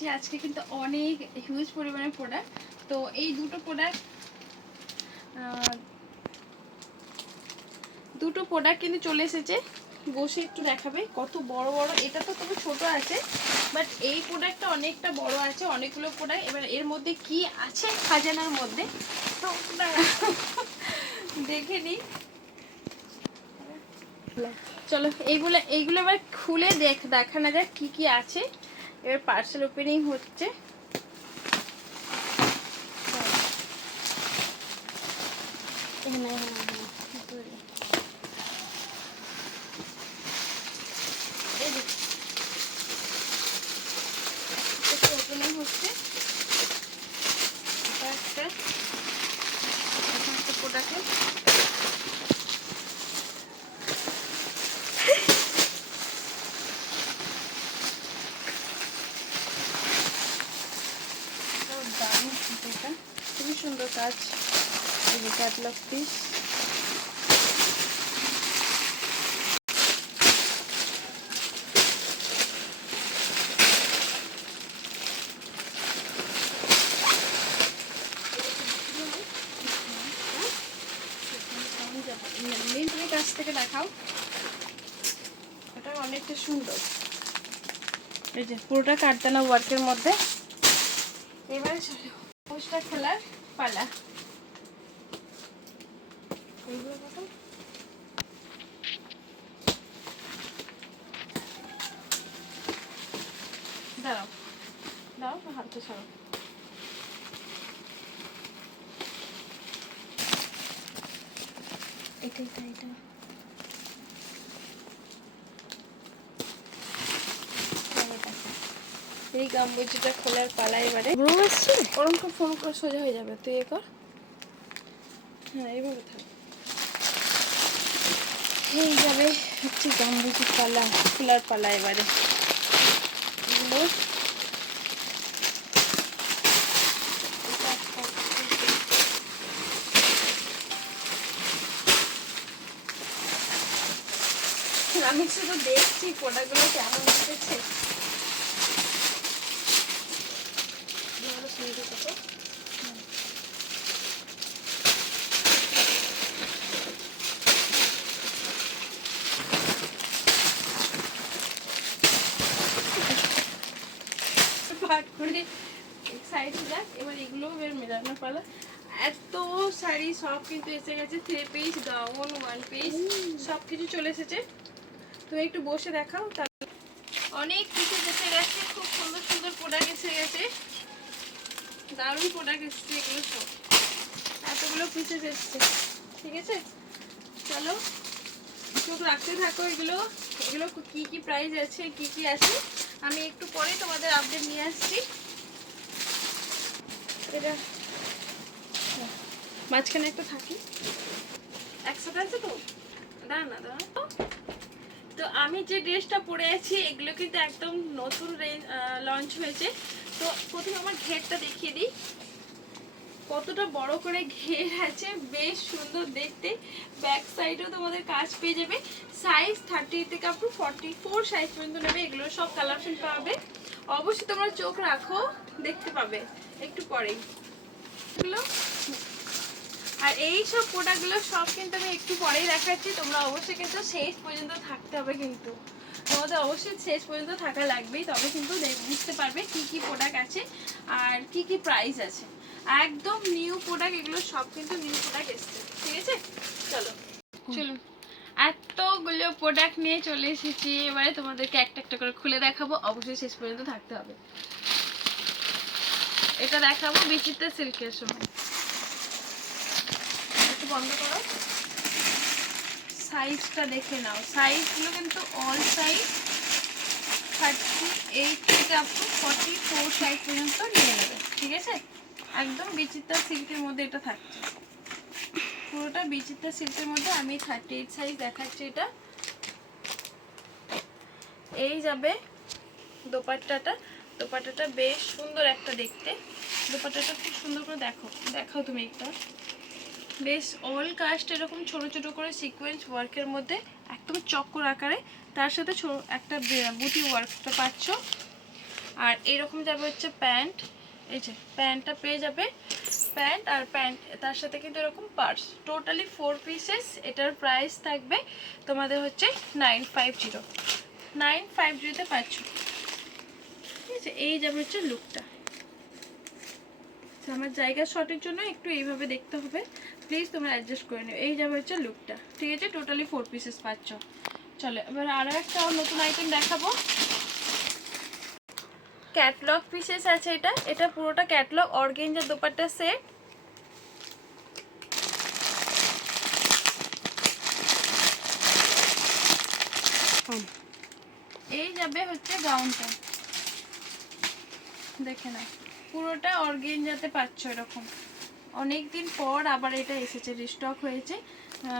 এসেছি আজকে কিন্তু অনেক হিউজ পরিমাণে প্রোডাক্ট। তো এই দুটো প্রোডাক্ট কিন্তু চলে এসেছে, বসে একটু দেখাবে কত বড় বড়। এটা তো তবে ছোট আছে, বাট এই প্রোডাক্টটা অনেকটা বড় আছে, অনেকগুলো প্রোডাক্ট। এবার এর মধ্যে কি আছে খাজানার মধ্যে তো দেখে নিই। চলো এইগুলো এবার খুলে দেখানো যাক কি কি আছে। এবার পার্সেল ওপেনিং হচ্ছে। ওপেনিং হচ্ছে একটা প্রোডাক্টের। খুবই সুন্দর কাজ, ক্যাটলগ পিস। কাছ থেকে দেখাও, এটা অনেকটা সুন্দর। এই যে পুরোটা কাটদানা ওয়ার্কের মধ্যে। এবারে চলো পোস্টটা খোলার পালা। দাঁড়াও দাও, হাতে ছাড়ো। এটা এই গাম্বুজিটা খোলার পালা। এবারে ওরকম ফোন করে সোজা হয়ে যাবে, তুই এ কর। হ্যাঁ এইভাবে থাক। এই যাবে হচ্ছে গাম্বুজির পালা, খোলার পালা। এবারে এগুলো আমি শুধু দেখছি প্রোডাক্টগুলো কেমন এসেছে। সাইডে যাক। এবার এগুলো বের মেলানোর পালা। এত শাড়ি সব কিন্তু এসে গেছে, 3 পিস, গাউন, 1 পিস সব কিছু চলে এসেছে। তুমি একটু বসে দেখাও। অনেক কিছু এসে গেছে, খুব সুন্দর সুন্দর প্রোডাক্ট এসে গেছে, দারুণ প্রোডাক্ট এসেছে। এগুলো সব এতগুলো পিসেস এসছে, ঠিক আছে। চলো চোখ রাখতে থাকো। এগুলো কি কি প্রাইস আছে, কি কি আছে আমি একটু পরে তোমাদের আপডেট নিয়ে আসছি। এটা মাঝখানে একটু থাকি, একসাথে আছে তো, দাঁড়া। তো আমি যে ড্রেসটা পরে আছি এগুলো কিন্তু একদম নতুন লঞ্চ হয়েছে। তো প্রথমে আমার ঘেরটা দেখিয়ে দিই, কতটা বড় করে ঘের আছে, বেশ সুন্দর দেখতে। ব্যাক সাইডেও তোমাদের কাজ পেয়ে যাবে। সাইজ 30 থেকে আপ টু 44 সাইজ পর্যন্ত নেবে। এগুলো সব কালার অপশন পাবে, অবশ্যই তোমরা চোখ রাখো, দেখতে পাবে একটু পরেই এগুলো। আর এই সব প্রোডাক্টগুলো সব কিন্তু আমি একটু পরেই দেখাচ্ছি। তোমরা অবশ্যই কিন্তু শেষ পর্যন্ত থাকতে হবে, কিন্তু তোমাদের অবশ্যই শেষ পর্যন্ত থাকা লাগবেই, তবে কিন্তু বুঝতে পারবে কি কি প্রোডাক্ট আছে আর কি কি প্রাইস আছে। একদম নিউ প্রোডাক্ট, এগুলো সব কিন্তু নিউ প্রোডাক্ট এসছে, ঠিক আছে। চলুন এতগুলো প্রোডাক্ট নিয়ে চলে এসেছি। এবারে তোমাদেরকে একটা একটা করে খুলে দেখাবো, অবশ্যই শেষ পর্যন্ত থাকতে হবে। এটা দেখাবো বিচিত্রা সিল্কের সময়। একটু বন্ধ করো, সাইজটা দেখে নাও। সাইজগুলো কিন্তু অল সাইজ 38 থেকে আপ টু 44 সাইজ পর্যন্ত নিয়ে নেবে, ঠিক আছে। একদম বিচিত্রা সিল্কের মধ্যে এটা থাকছে, পুরোটা বিচিত্রা সিল্কের মধ্যে। আমি 38 সাইজ দেখাচ্ছি। এটা এই যাবে দোপাট্টাটা বেশ সুন্দর একটা দেখতে। দোপাট্টাটা খুব সুন্দর করে দেখাও তুমি একটা। বেশ অল কাস্ট এরকম ছোট ছোট করে সিকোয়েন্স ওয়ার্কের মধ্যে, একদম চক্কর আকারে, তার সাথে একটা বুটি ওয়ার্কটা পাচ্ছ। আর এরকম যাবে হচ্ছে প্যান্ট, এই যে প্যান্টটা পেয়ে যাবে, প্যান্ট আর প্যান্ট তার সাথে কিন্তু এরকম পার্স, টোটালি 4 পিসেস। এটার প্রাইস থাকবে তোমাদের হচ্ছে 950তে পাচ্ছ, ঠিক আছে। এই যাবে হচ্ছে লুকটা। আমার জায়গা শর্টের জন্য একটু এইভাবে দেখতে হবে, প্লিজ তোমরা অ্যাডজাস্ট করে নিও। এই যাবে হচ্ছে লুকটা, ঠিক আছে। টোটালি 4 পিসেস পাচ্ছ। চলো এবার আরও একটা নতুন আইটেম দেখাবো। ক্যাটলগ পিসেস আছে এটা, এটা পুরোটা ক্যাটলগ অর্গানজা দোপাট্টা সেট। এই যাবে হচ্ছে গাউনটা, দেখে না পুরোটা অর্গানজাতে পাচ্ছ এরকম। অনেকদিন পর আবার এটা এসেছে, রিস্টক হয়েছে।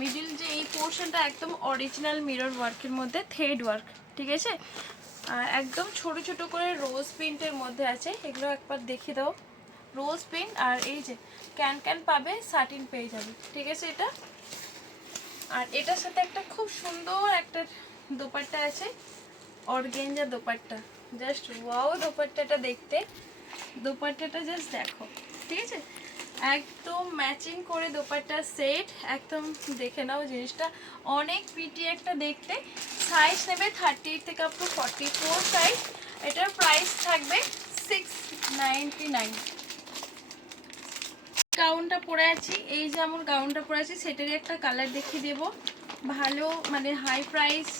মিডিল যে এই পোর্শনটা একদম অরিজিনাল মিরর ওয়ার্কের মধ্যে থ্রেড ওয়ার্ক, ঠিক আছে। আর একদম ছোট ছোট করে রোজ প্রিন্টের মধ্যে আছে, এগুলো একবার দেখিয়ে দাও। রোজ প্রিন্ট আর এই যে ক্যান ক্যান পাবে, সাটিন পেয়ে যাবে, ঠিক আছে এটা। আর এটার সাথে একটা খুব সুন্দর একটা দোপাট্টা আছে, অর্গানজা দোপাট্টা। জাস্ট ওয়াও দোপাট্টাটা দেখতে, দোপাট্টাটা জাস্ট দেখো, ঠিক আছে। একদম ম্যাচিং করে দোপাট্টা সেট, একদম দেখে নাও জিনিসটা, অনেক প্রিটি একটা দেখতে। সাইজ নেবে 38 থেকে আপ টু 44 সাইজ। এটার প্রাইস থাকবে 699। গাউনটা পরে আছি, এই যেমন গাউনটা পরে আছি সেটারই একটা কালার দেখিয়ে দেবো। ভালো মানে হাই প্রাইস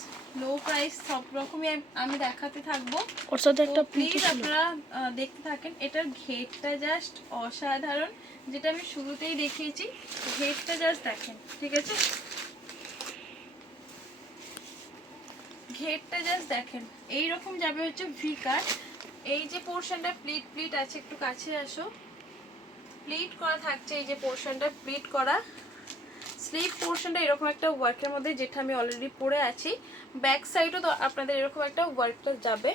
লো প্রাইস সব রকমই আমি দেখাতে থাকবো, ওর সাথে একটা প্লিজ আপনারা দেখতে থাকেন। এটার ঘেরটা জাস্ট অসাধারণ, যেটা আমি শুরুতেই দেখিয়েছি, ঘেরটা জাস্ট দেখেন, ঠিক আছে। ঘেরটা জাস্ট দেখেন, এইরকম যাবে হচ্ছে ভি কাট। এই যে পোর্শনটা প্লিট প্লিট আছে, একটু কাছে আসো, প্লিট করা থাকছে, এই যে পোর্শনটা প্লিট করা। স্লিভ পোর্শনটা এরকম একটা ওয়ার্কের মধ্যে, যেটা আমি অলরেডি পরে আছি। ব্যাক সাইডও তো আপনাদের এরকম একটা ওয়ার্কটা যাবে।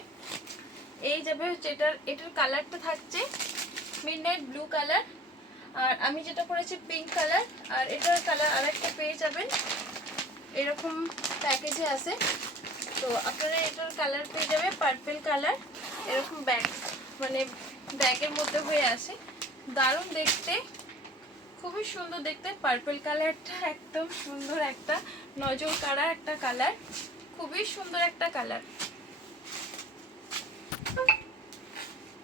এই যাবে হচ্ছে এটার কালারটা থাকছে মিডনাইট ব্লু কালার, আর আমি যেটা পরেছি পিঙ্ক কালার। আর এটার কালার আরেকটা পেয়ে যাবেন, এরকম প্যাকেজে আছে। তো আপনারা এটার কালার পেয়ে যাবে পার্পল কালার, এরকম ব্যাগ মানে ব্যাগের মধ্যে হয়ে আসে, দারুণ দেখতে, খুবই সুন্দর দেখতে। পার্পল কালারটা একদম সুন্দর একটা নজর কাড়া একটা কালার, খুবই সুন্দর একটা কালার,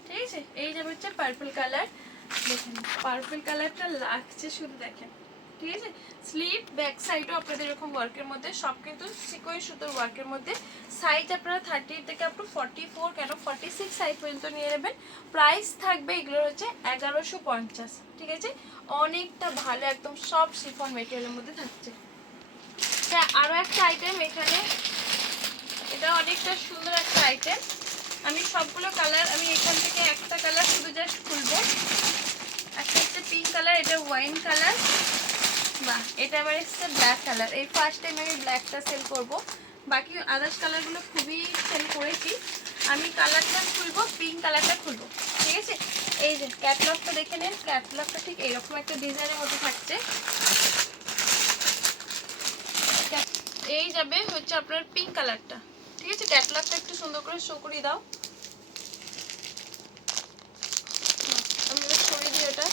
ঠিক আছে। এই যে হচ্ছে পার্পল কালার, দেখেন পার্পল কালারটা লাগছে শুধু দেখেন, ঠিক আছে। স্লিভ ব্যাক সাইডও আপনাদের এরকম ওয়ার্কের মধ্যে, সব কিন্তু সিকোয়েন্স সুতোর ওয়ার্কের মধ্যে। সাইজ আপনারা 30 থেকে আপ টু 44 কেন 46 সাইজ পর্যন্ত নিয়ে নেবেন। প্রাইস থাকবে এগুলোর হচ্ছে 1150, ঠিক আছে। অনেকটা ভালো, একদম সব শিফন মেটেরিয়ালের মধ্যে থাকছে। হ্যাঁ আরও একটা আইটেম এখানে, এটা অনেকটা সুন্দর একটা আইটেম। আমি সবগুলো কালার, আমি এখান থেকে একটা কালার শুধু জাস্ট খুলবো। একটা হচ্ছে পিঙ্ক কালার, এটা ওয়াইন কালার, বাহ এটা আবার এসছে ব্ল্যাক কালার। এই ফার্স্ট টাইম আমি ব্ল্যাকটা সেল করব, বাকি আদার্স কালারগুলো খুবই সেল করেছি। আমি কালারটা খুলবো, পিঙ্ক কালারটা খুলবো, ঠিক আছে। এই যে ক্যাটলগটা দেখে নিন, ক্যাটলগটা ঠিক এইরকম একটা ডিজাইনের মতো থাকছে। এই যাবে হচ্ছে আপনার পিঙ্ক কালারটা, ঠিক আছে। ক্যাটলগটা একটু সুন্দর করে শো করে দাও, আমি সরিয়ে দিই এটা,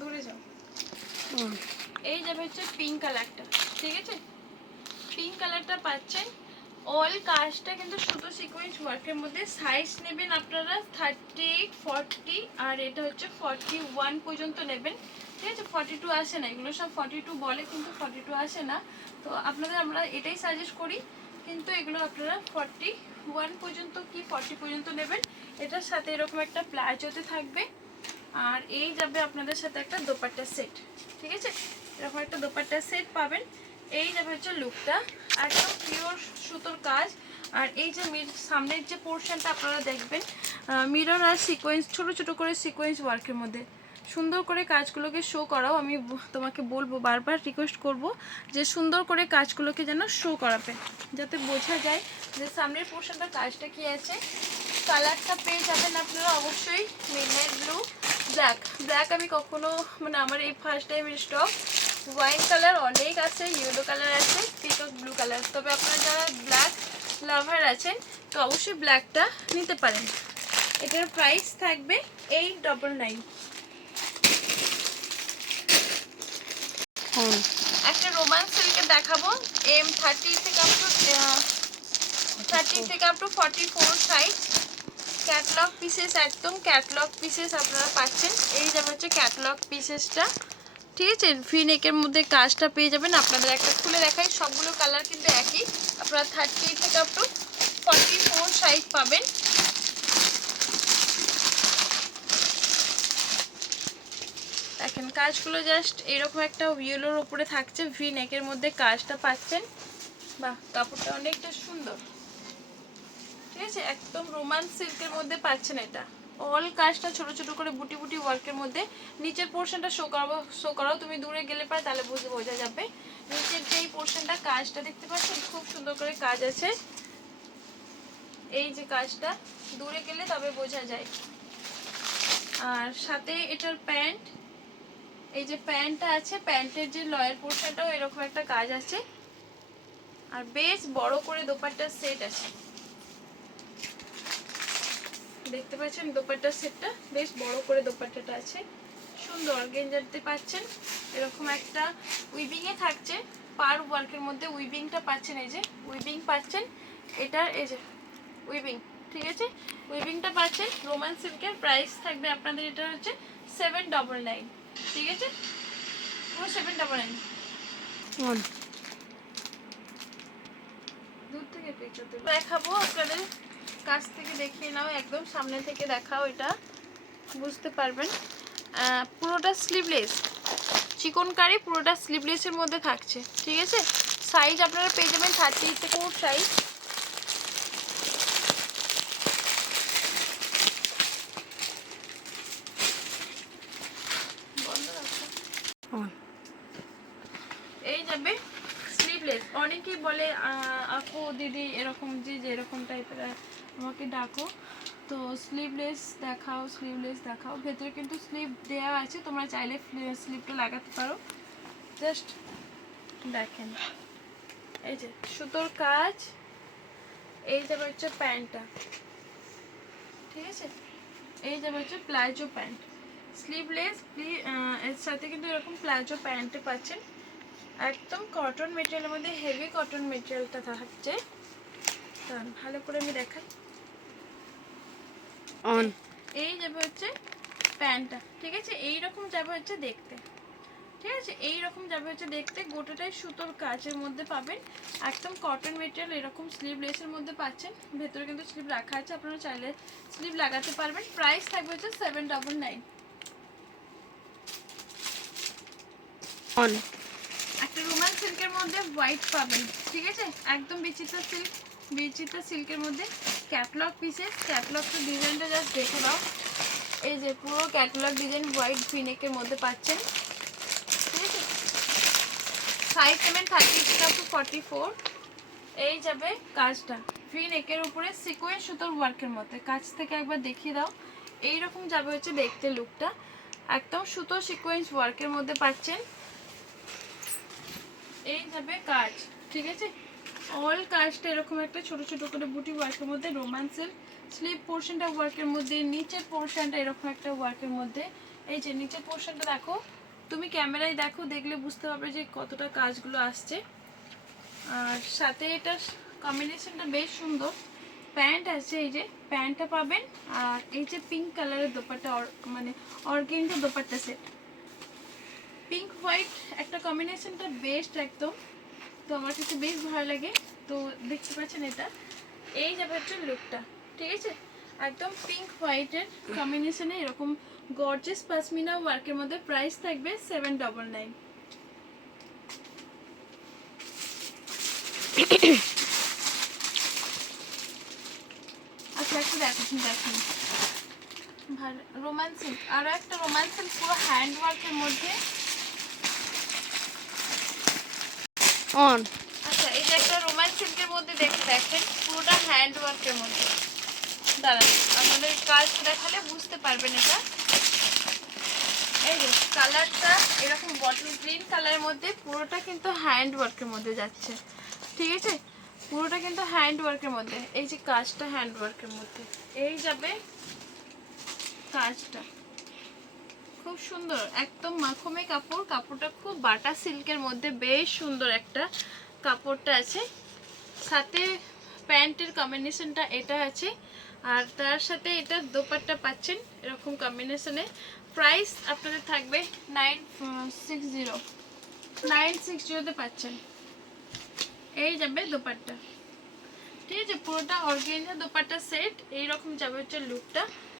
দূরে যাও। এই যাবে হচ্ছে পিঙ্ক কালারটা, ঠিক আছে। পিঙ্ক কালারটা পাচ্ছেন, অল কাজটা কিন্তু শুধু সিকোয়েন্স ওয়ার্কের মধ্যে। সাইজ নেবেন আপনারা 38, 40 আর এটা হচ্ছে 41 পর্যন্ত নেবেন, ঠিক আছে। 42 আসে না, এগুলো সব 42 বলে কিন্তু 42 আসে না। তো আপনাদের আমরা এটাই সাজেস্ট করি, কিন্তু এগুলো আপনারা 41 পর্যন্ত কি 40 পর্যন্ত নেবেন। এটার সাথে এরকম একটা প্লাজোতে থাকবে, আর এই যাবে আপনাদের সাথে একটা দোপাট্টা সেট, ঠিক আছে। এরকম একটা দোপাট্টা সেট পাবেন। এই যাবে হচ্ছে লুকটা, একদম পিওর সুতোর কাজ। আর এই যে সামনের যে পোর্শনটা আপনারা দেখবেন মিরর আর সিকোয়েন্স, ছোট ছোট করে সিকোয়েন্স ওয়ার্কের মধ্যে সুন্দর করে কাজগুলোকে শো করাও। আমি তোমাকে বলবো, বারবার রিকোয়েস্ট করব যে সুন্দর করে কাজগুলোকে যেন শো করাবে, যাতে বোঝা যায় যে সামনের পোর্শনটা কাজটা কি আছে। কালারটা পেয়ে যাবেন আপনারা অবশ্যই মিডনাইট ব্লু, ব্ল্যাক। ব্ল্যাক আমি কখনো মানে আমার এই first time stock. Wine colour অনেক আছে, ইয়েলো কালার আছে, পিকক ব্লু কালার। তবে আপনারা যারা ব্ল্যাক লাভার আছেন তো অবশ্যই ব্ল্যাকটা নিতে পারেন। এটার প্রাইস থাকবে 899। একটা রোমান্স সিল্কের দেখাবো, M30 থেকে up to 44 size. Catalogue pieces, একদম ক্যাটলগ পিসেস আপনারা পাচ্ছেন। এই যাবে হচ্ছে ক্যাটলগ পিসেসটা, ঠিক আছে। ভি নেকের মধ্যে কাজটা পেয়ে যাবেন। আপনাদের একটা খুলে দেখাই, সবগুলো কালার কিন্তু একই। আপনারা 30 থেকে আপ টু 44 সাইজ পাবেন। দেখেন কাজগুলো জাস্ট এরকম একটা ইয়েলোর উপরে থাকছে, ভি নেকের মধ্যে কাজটা পাচ্ছেন। বাহ, কাপড়টা অনেকটা সুন্দর, ঠিক আছে। একদম রোমান্স সিল্কের মধ্যে পাচ্ছেন এটা। অল কাজটা ছোট ছোট করে বুটি বুটি ওয়ার্কের মধ্যে। নিচের পোর্শনটা শো করাও, তুমি দূরে গেলে পারে তাহলে বোঝা যাবে। নিচের যেই পোর্শনটা কাজটা দেখতে পাচ্ছেন, খুব সুন্দর করে কাজ আছে। এই যে কাজটা দূরে গেলে তবে বোঝা যায়। আর সাথে এটার প্যান্ট, এই যে প্যান্টটা আছে, প্যান্টের যে লয়ের পোর্শনটাও এরকম একটা কাজ আছে। আর বেশ বড় করে দোপাট্টার সেট আছে, দেখতে পাচ্ছেন দোপাট্টার সেটটা বেশ বড় করে দোপাট্টাটা আছে, সুন্দর অর্গানজাতে পাচ্ছেন। এরকম একটা উইভিং এ থাকছে, পার ওয়ার্কের মধ্যে উইভিংটা পাচ্ছেন। এই যে উইভিং পাচ্ছেন, এটার এই যে উইভিং, ঠিক আছে, উইভিংটা পাচ্ছেন। রোমান্স সিল্কের প্রাইস থাকবে আপনাদের এটা হচ্ছে 799, ঠিক আছে, পুরো 799। দূর থেকে পিকচার দেখাবো আপনাদের, কাছ থেকে দেখিয়ে নাও, একদম সামনে থেকে দেখাও, এটা বুঝতে পারবেন। পুরোটা স্লিভলেস চিকনকারি, পুরোটা স্লিভলেসের মধ্যে থাকছে, ঠিক আছে। সাইজ আপনারা পেয়ে যাবেন 30 থেকে 4 সাইজ। এই যাবে স্লিভলেস। অনেকেই বলে আপু দিদি এরকম যে এরকম টাইপের আমাকে ডাকো, তো স্লিভলেস দেখাও, স্লিভলেস দেখাও। ভেতরে কিন্তু স্লিভ দেওয়া আছে, তোমরা চাইলে স্লিভটা লাগাতে পারো। জাস্ট দেখেন এই যে সুতোর কাজ। এই যাবে হচ্ছে প্যান্টটা, ঠিক আছে। এই যাবে হচ্ছে প্লাজো প্যান্ট, স্লিভলেস। এর সাথে কিন্তু এরকম প্লাজো প্যান্টে পাচ্ছেন। একদম কটন মেটেরিয়ালের মধ্যে, হেভি কটন মেটেরিয়ালটা থাকছে। ভালো করে আমি দেখাই। এই যাবে হচ্ছে প্যান্টটা, ঠিক আছে। এইরকম যাবে হচ্ছে দেখতে, ঠিক আছে, এইরকম যাবে হচ্ছে দেখতে। গোটাটাই সুতোর কাজের মধ্যে পাবেন, একদম কটন মেটেরিয়াল। এরকম স্লিভলেসের মধ্যে পাচ্ছেন। ভেতরে কিন্তু স্লিভ রাখা আছে, আপনারা চাইলে স্লিভ লাগাতে পারবেন। প্রাইস থাকবে হচ্ছে 799। একটা রোমান সিল্কের মধ্যে হোয়াইট পাবেন, ঠিক আছে, একদম বিচিত্রা সিল্ক, বিচিত্রা সিল্কের মধ্যে ক্যাটলগ পিসেস। ক্যাটলগটা ডিজাইনটা জাস্ট দেখে দাও। এই যে পুরো ক্যাটলগ ডিজাইন হোয়াইট ভিনেকের মধ্যে পাচ্ছেন, ঠিক আছে। সাইজ নেবেন 30 থেকে 44। এই যাবে কাজটা ভি নেকের উপরে সিকোয়েন্স সুতোর ওয়ার্কের মধ্যে। কাছ থেকে একবার দেখিয়ে দাও। এইরকম যাবে হচ্ছে দেখতে লুকটা, একদম সুতো সিকোয়েন্স ওয়ার্কের মধ্যে পাচ্ছেন। এই যাবে কাজ, ঠিক আছে। অল কাজটা এরকম একটা ছোট ছোট করে বুটি ওয়ার্কের মধ্যে, রোমান্সের স্লিভ পোর্শনটা ওয়ার্কের মধ্যে, নিচের পোর্শনটা এরকম একটা ওয়ার্কের মধ্যে। এই যে নিচের পোর্শনটা দেখো, তুমি ক্যামেরায় দেখো, দেখলে বুঝতে পারবে যে কতটা কাজগুলো আসছে। আর সাথে এটা কম্বিনেশনটা বেশ সুন্দর। প্যান্ট আছে, এই যে প্যান্টটা পাবেন। আর এই যে পিঙ্ক কালারের দোপাট্টা, মানে অর্গেন্ডা দোপাট্টা সেট, পিঙ্ক হোয়াইট একটা কম্বিনেশনটা বেস্ট একদম। তো আমার কাছে বেশ ভালো লাগে। তো দেখতে পাচ্ছেন এটা, এই যাবে হচ্ছে লুকটা, ঠিক আছে। একদম পিঙ্ক হোয়াইটের কম্বিনেশনে এরকম গর্জিয়াস পাশমিনা ওয়ার্কের মধ্যে। প্রাইস থাকবে 799। আচ্ছা একটা দেখুন রোমান্সিক, আরো একটা রোমান্সিক পুরো হ্যান্ড ওয়ার্কের মধ্যে। আচ্ছা এই যে একটা রোমান্সিকের মধ্যে দেখেন পুরোটা হ্যান্ড ওয়ার্কের মধ্যে। দাঁড়ান আমাদের কাজ দেখালে বুঝতে পারবেন এটা। এই যে কালারটা এরকম বটল গ্রিন কালারের মধ্যে, পুরোটা কিন্তু হ্যান্ড ওয়ার্কের মধ্যে যাচ্ছে, ঠিক আছে। পুরোটা কিন্তু হ্যান্ড ওয়ার্কের মধ্যে, এই যে কাজটা হ্যান্ড ওয়ার্কের মধ্যে, এই যাবে কাজটা, খুব সুন্দর একদম মাখমে কাপড়। কাপড়টা খুব বাটা সিল্কের মধ্যে, বেশ সুন্দর একটা কাপড়টা আছে। সাথে প্যান্টের কম্বিনেশনটা এটা আছে, আর তার সাথে এটা দোপাট্টা পাচ্ছেন এরকম কম্বিনেশনে। প্রাইস আপনাদের থাকবে 960তে পাচ্ছেন। এই যাবে দোপাট্টা, ঠিক আছে, পুরোটা অর্গানজা দোপাট্টা সেট, এইরকম যাবে হচ্ছে লুকটা।